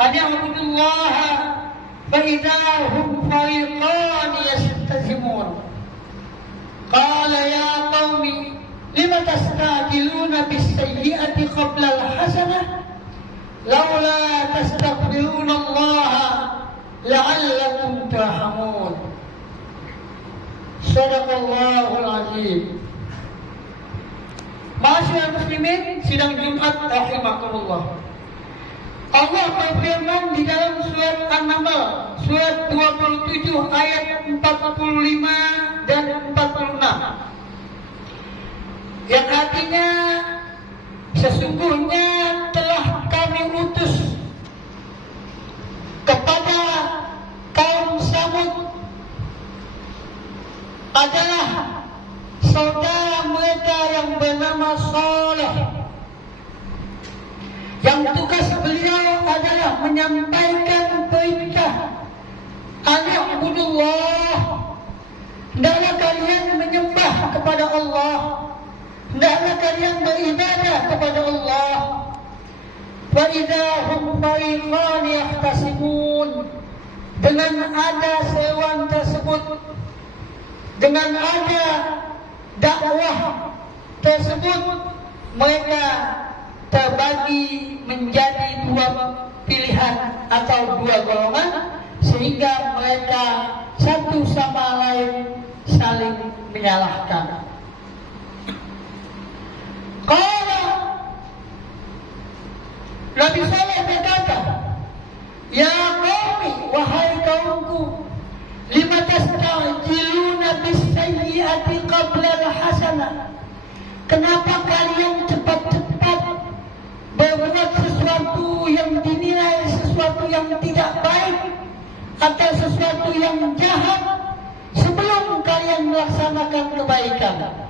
أن اعبدوا الله فإذا هم فريقان يستهزئون قال يا قوم لم تستعجلون بالسيئة قبل الحسنة لولا تستغفرون الله لعلكم ترحمون Sadaqallahul Azim. Ma'asyiral muslimin, sidang Jumat rahimakumullah. Allah berfirman di dalam surat An-Naml, surat 27 ayat 45 dan 46. Yang artinya sesungguhnya telah kami utus kepada kaum Samud adalah saudara mereka yang bernama Saleh, yang tugas beliau adalah menyampaikan perintah Ani'budullah, hendaklah kalian menyembah kepada Allah, hendaklah kalian beribadah kepada Allah. Wa idza hum fariqan yahtasimun, dengan ada seruan tersebut, dengan ada dakwah tersebut, mereka terbagi menjadi dua pilihan atau dua golongan, sehingga mereka satu sama lain saling menyalahkan. Kalau Nabi Saleh berkata, ya qaumi, wahai kaumku, lima tastajiluna bis-sayyi'ati qabla al-hasanah, kenapa kalian cepat-cepat berbuat sesuatu yang dinilai sesuatu yang tidak baik atau sesuatu yang jahat sebelum kalian melaksanakan kebaikan?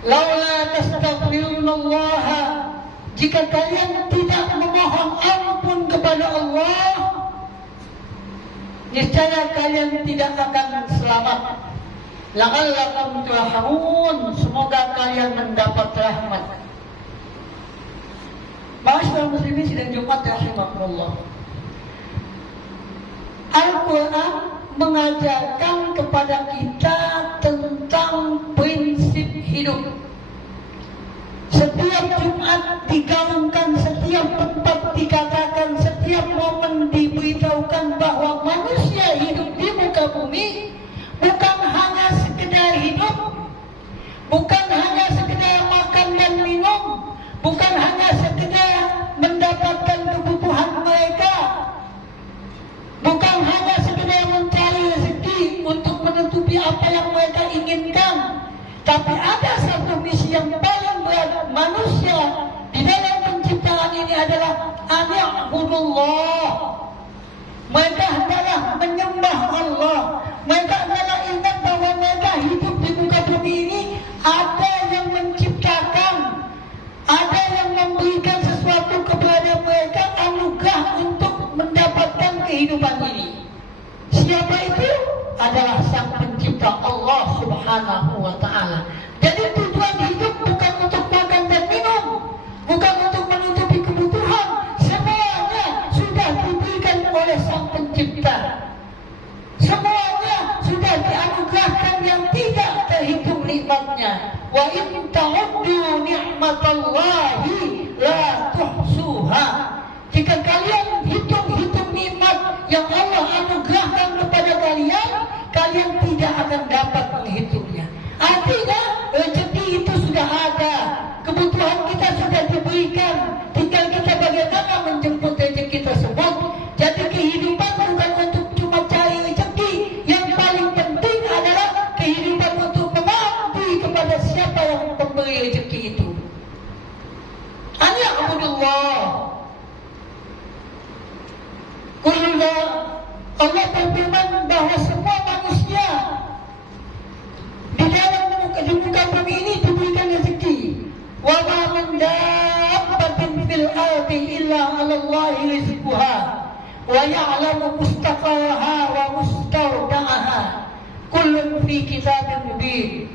Laula tastaghfirunallaha, jika kalian tidak memohon ampun kepada Allah, niscaya kalian tidak akan selamat. La'allakum turhamun, semoga kalian mendapat rahmat. Ma'asyiral muslimin sidang Jumat rahimakumullah. Al-Quran mengajarkan kepada kita tentang prinsip hidup. Setiap Jumat digaungkan, setiap tempat dikatakan, setiap momen diberitahukan bahwa manusia hidup di muka bumi bukan hanya sekedar hidup, bukan hanya sekedar makan dan minum, bukan hanya sekedar mendapatkan kebutuhan mereka, bukan hanya sekedar mencari rezeki untuk menutupi apa yang mereka inginkan, tapi ada satu misi yang paling berat manusia di dalam penciptaan ini adalah Ani'budullah. Mereka hendaklah menyembah Allah. Mereka hendaklah ingat bahwa mereka hidup di muka bumi ini, ada yang menciptakan, ada yang memberikan sesuatu kepada mereka, anugerah untuk mendapatkan kehidupan ini. Siapa itu? Adalah Sang Pencipta, Allah Subhanahu wa Ta'ala. Jadi tujuan hidup bukan untuk makan dan minum, bukan untuk menutupi kebutuhan. Semuanya sudah diberikan oleh Sang Pencipta. Semuanya sudah dianugerahkan yang tidak terhitung nikmatnya. Wa in ta'uddu ni'matallahi la tuhsuha. Jika kalian hitung-hitung nikmat yang Allah anugerahkan kepada kalian, kalian tidak akan dapat menghitungnya. Artinya rezeki itu sudah ada, kebutuhan kita sudah diberikan, tinggal kita bagaimana menjemput rezeki tersebut. Jadi kehidupan bukan untuk cuma cari rezeki, yang paling penting adalah kehidupan untuk mengabdi kepada siapa yang memberi rezeki itu. Ani'budullah. Allah berfirman bahwa semua manusia di muka bumi ini diberikan rezeki. Wa ma min dabbatin fil ardi illa 'ala Allahi rizquha wa ya'lamu mustaqarraha wa mustawda'aha kullun fi kitabin mubin.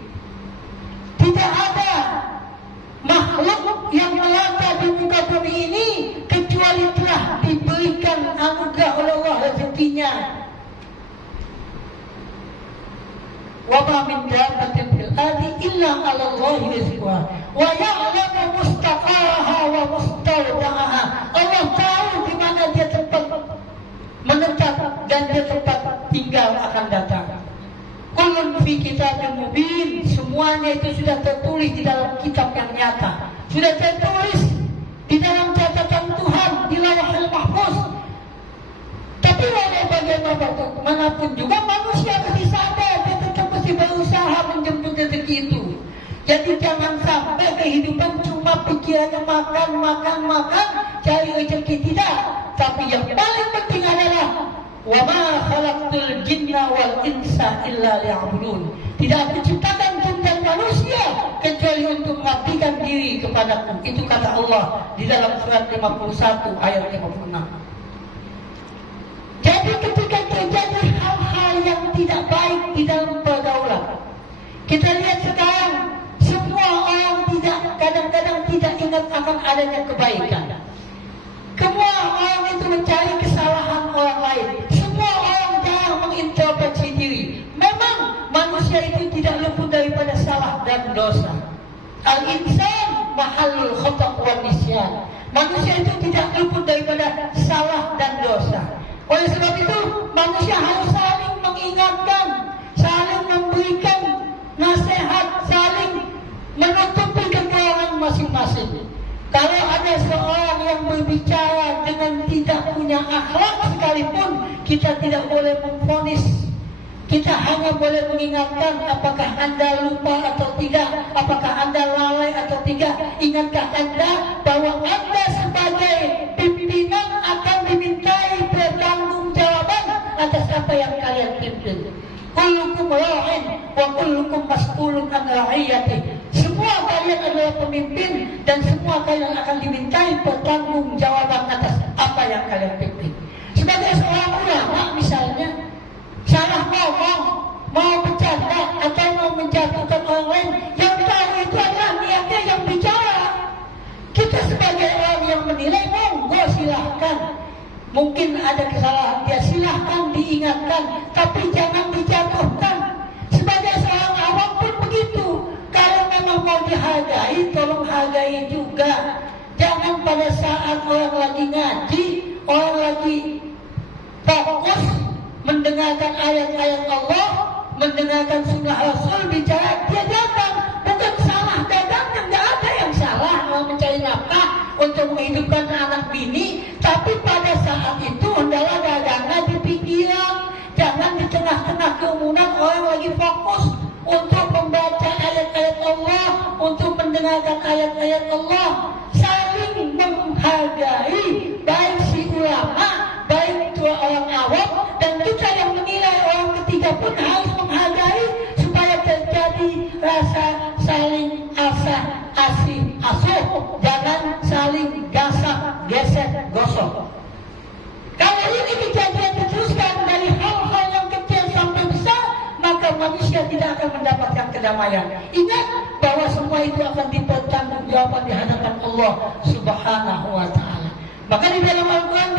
Tidak ada makhluk yang melata di muka bumi ini kecuali telah rezekinya. Wa ma min dabbatin fil ardi illa 'ala Allahi rizquha wa ya'lamu mustaqarraha wa mustawda'aha. Allah tahu di mana dia tempat menetap dan dia tempat tinggal akan datang. Kullun fi kitabin mubin, semuanya itu sudah tertulis di dalam kitab yang nyata, sudah tertulis di dalam catatan Tuhan di Lauhul Mahfuz. Tapi walau bagaimanapun juga manusia mesti sadar, dia tetap mesti berusaha menjemput rezeki itu. Jadi jangan sampai kehidupan cuma pikirannya makan, cari rezeki, tidak. Tapi yang paling penting adalah wa ma khalaqtul jinna wal insa illa liya'budun. Tidak aku ciptakan jin dan manusia kecuali untuk mengabdikan diri kepadaku. Itu kata Allah di dalam surat 51 ayat 56. Jadi ketika terjadi hal-hal yang tidak baik di dalam pergaulan, kita lihat sekarang semua orang kadang-kadang tidak ingat akan adanya kebaikan. Semua orang itu mencari kesalahan orang lain. Semua orang jarang mengintrospeksi diri. Memang manusia itu tidak luput daripada salah dan dosa. Al-insan mahallul khata' wan nisyan. Manusia itu tidak luput daripada salah dan dosa. Oleh sebab itu manusia harus saling mengingatkan, saling memberikan nasihat, saling menutupi kekurangan masing-masing. Kalau ada seorang yang berbicara dengan tidak punya akhlak sekalipun, kita tidak boleh memvonis. Kita hanya boleh mengingatkan, apakah Anda lupa atau tidak, apakah Anda lalai atau tidak. Ingatkah Anda bahwa Anda sebagai pimpinan akan dimintai pertanggungjawaban atas apa yang kalian pimpin. Kullukum ra'in wa kullukum mas'ulun an ra'iyati. Semua kalian adalah pemimpin dan semua kalian akan dimintai pertanggungjawaban atas apa yang kalian pimpin. Sebagai seorang ulama misalnya, salah ngomong, mau bercanda atau mau menjatuhkan orang lain, yang tahu itu adalah niatnya yang bicara. Kita sebagai orang yang menilai, monggo silahkan. Mungkin ada kesalahan dia, silahkan diingatkan, tapi jangan dijatuhkan. Sebagai seorang awam pun begitu. Kalau memang mau dihargai, tolong hargai juga. Jangan pada saat orang lagi ngaji, orang lagi fokus mendengarkan ayat-ayat Allah, mendengarkan sunnah Rasul bicara, dia datang. Bukan salah dagangnya, nggak ada yang salah mau mencari nafkah untuk menghidupkan anak bini, tapi pada saat itu hendaklah dagangnya di pinggiran, jangan di tengah-tengah kerumunan orang lagi fokus untuk membaca ayat-ayat Allah, untuk mendengarkan ayat-ayat Allah. Saling menghargai, baik si ulama, baik tua orang awam, dan kita yang menilai orang ketiga pun harus menghargai supaya terjadi rasa saling asih asuh, jangan saling gesek gosok. Kalau ini kejadian diteruskan dari hal-hal yang kecil sampai besar, maka manusia tidak akan mendapatkan kedamaian. Ingat bahwa semua itu akan dipertanggungjawabkan di hadapan Allah Subhanahu wa ta'ala. Maka di dalam Al-Quran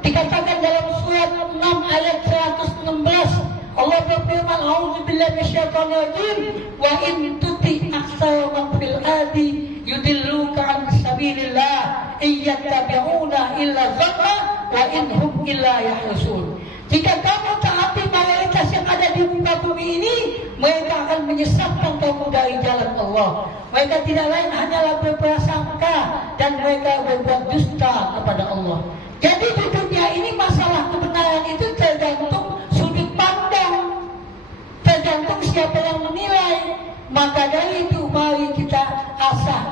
dikatakan dalam surat 6 ayat 116, Allah berfirman, a'udzubillahi minasyaitonir rajim, wa in tuti aktsara man fil ardi yudilluka an sabilillah iyattabi'una illa dhanna wa in hum illa yahrusun. Jika kamu taati mayoritas yang ada di muka bumi ini, mereka akan menyesatkan kamu dari jalan Allah. Mereka tidak lain hanyalah berprasangka dan mereka berbuat dusta kepada Allah. Jadi di dunia ini masalah kebenaran itu tergantung sudut pandang, tergantung siapa yang menilai. Maka dari itu mari kita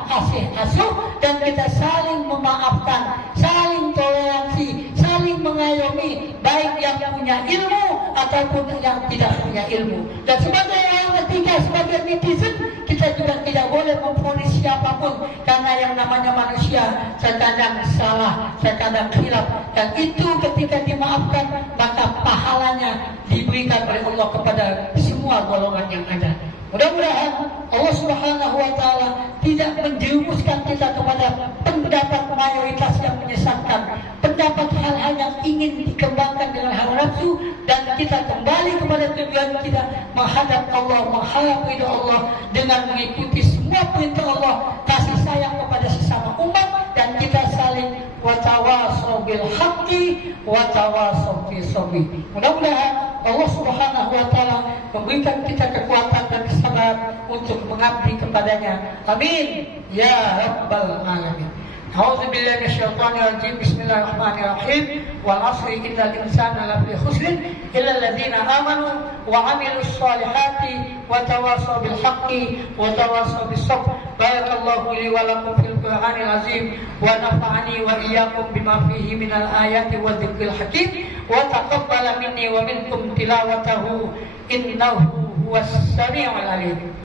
asih asuh dan kita saling memaafkan, saling toleransi, saling mengayomi, baik yang punya ilmu ataupun yang tidak punya ilmu. Dan sebagai orang ketiga, sebagai netizen, kita juga tidak boleh memvonis siapapun, karena yang namanya manusia terkadang salah, terkadang khilaf, dan itu ketika dimaafkan maka pahalanya diberikan oleh Allah kepada semua golongan yang ada. Mudah-mudahan Allah Subhanahu wa ta'ala tidak menjerumuskan kita kepada pendapat mayoritas yang menyesatkan, pendapat hal-hal yang ingin dikembangkan dengan hawa nafsu, dan kita kembali kepada tujuan kita menghadap Allah, menghadap ridha Allah dengan mengikuti semua perintah Allah, kasih sayang kepada sesama umat, dan kita saling watawasau bil haqqi watawasau bis sabr. Mudah-mudahan Allah Subhanahu wa taala memberikan kita kekuatan dan kesabaran untuk mengabdi kepadanya. Amin ya rabbal alamin. A'udzu billahi minasyaitonir rajim. Bismillahirrahmanirrahim. Wal 'asri innal insana lafi khusr illa alladziina aamanu wa 'amilus shalihati wa tawassaw bil haqqi wa tawassaw bis sabr. Barakallahu li wa lakum fil Qur'anil azim wa nafa'ani wa iyyakum bima fihi minal ayati wa dzikril hakim wa taqabbala minni wa minkum tilawatahu innahu huwas samii'ul 'aliim.